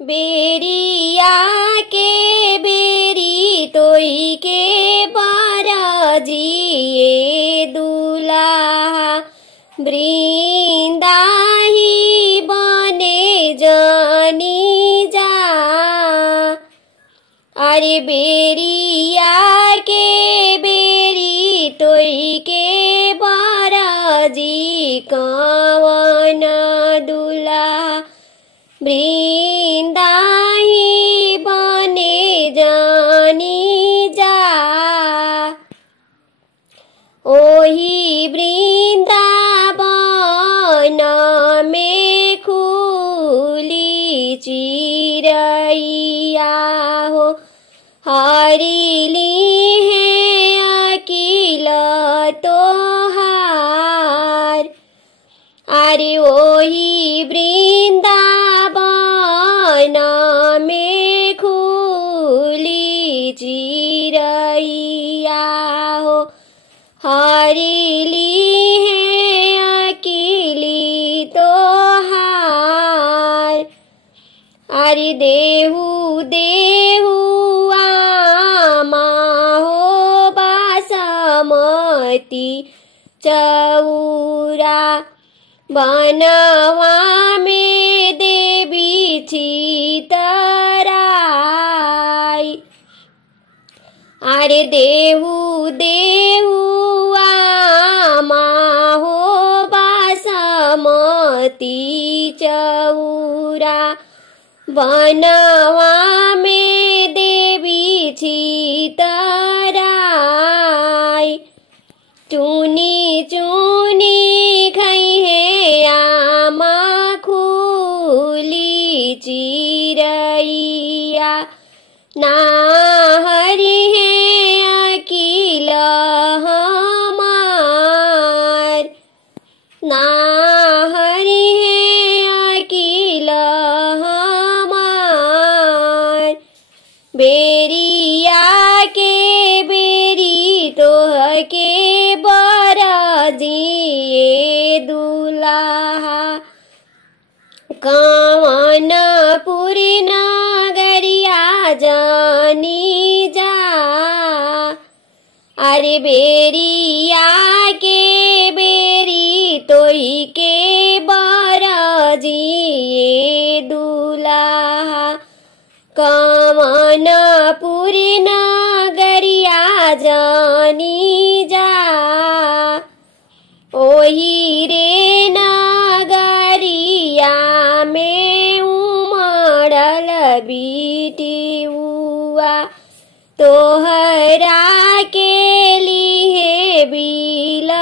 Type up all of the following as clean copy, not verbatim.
बेरिया के बेरी तोई के बरजिए दुलाहा वृंदाही बने जानी जा। अरे बेरिया के बेरी तोई के बरजी कवन दुलाहा वृंदाही बने जानी जा। ओही वृंदावन में खुली चिरैया हो हरिली है अकिल तोहार। अरे ओही वृंदावन में खुली चिरैया हो हरिली है अकिली तोहार। अरे देहु देहु आमा हो बासमती चौरा बनवा में देवी चितराई। अरे देहु देहु आमा हो बासमती चौरा बनवा में देवी चितराई। चुनी चुनी खई है आमा खुली चिरैया ना हरि है अकिल हमार। ना हरि है अकिल हमार। बेरिया के बेरी तोह के बरजिए दुलाहा कवन पुरी नगरिया जानी जा। अरे बेरिया के बेरी तोई के बरजिए दुलाहा कवन पुरी नगरिया जानी जा। ओही रे नगरिया में उमड़ल बिटियुआ तोहरा के लिए बिलमाई।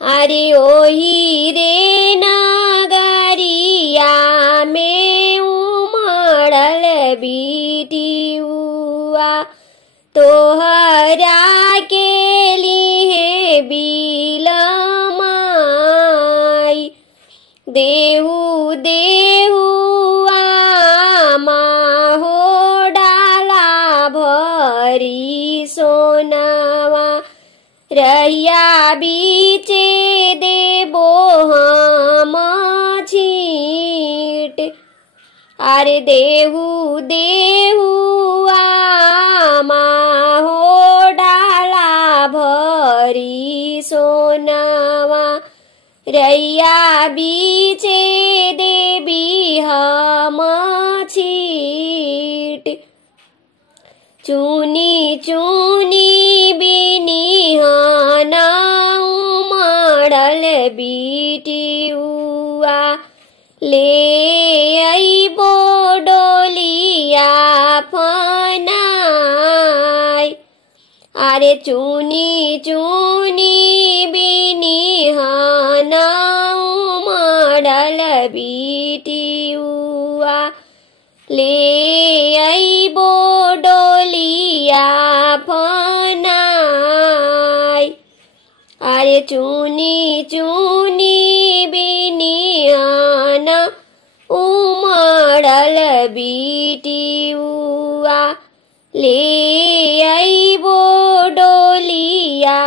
अरे ओही रे नगरिया में उमड़ल बिटियुआ तोहरा के लिए बिलमाई। देहु देहु आमा हो डाला भरी सोनावा रहिया बीचे देबो हम छीट। अरे देहु देहु आमा हो डाला भरी सोनावा रैया बीचे देवी हम छीट। चुनी चुनी बिनिहाना उमड़ल बिटियुआ ले अइबो डोलिया फनाई। अरे चुनी चुनी बिनिहाना उमड़ल बिटियुआ ले अइबो डोलिया फनाई। अरे चुनी चुनी बिनिहाना उमड़ल बिटियुआ ले अइबो डोलिया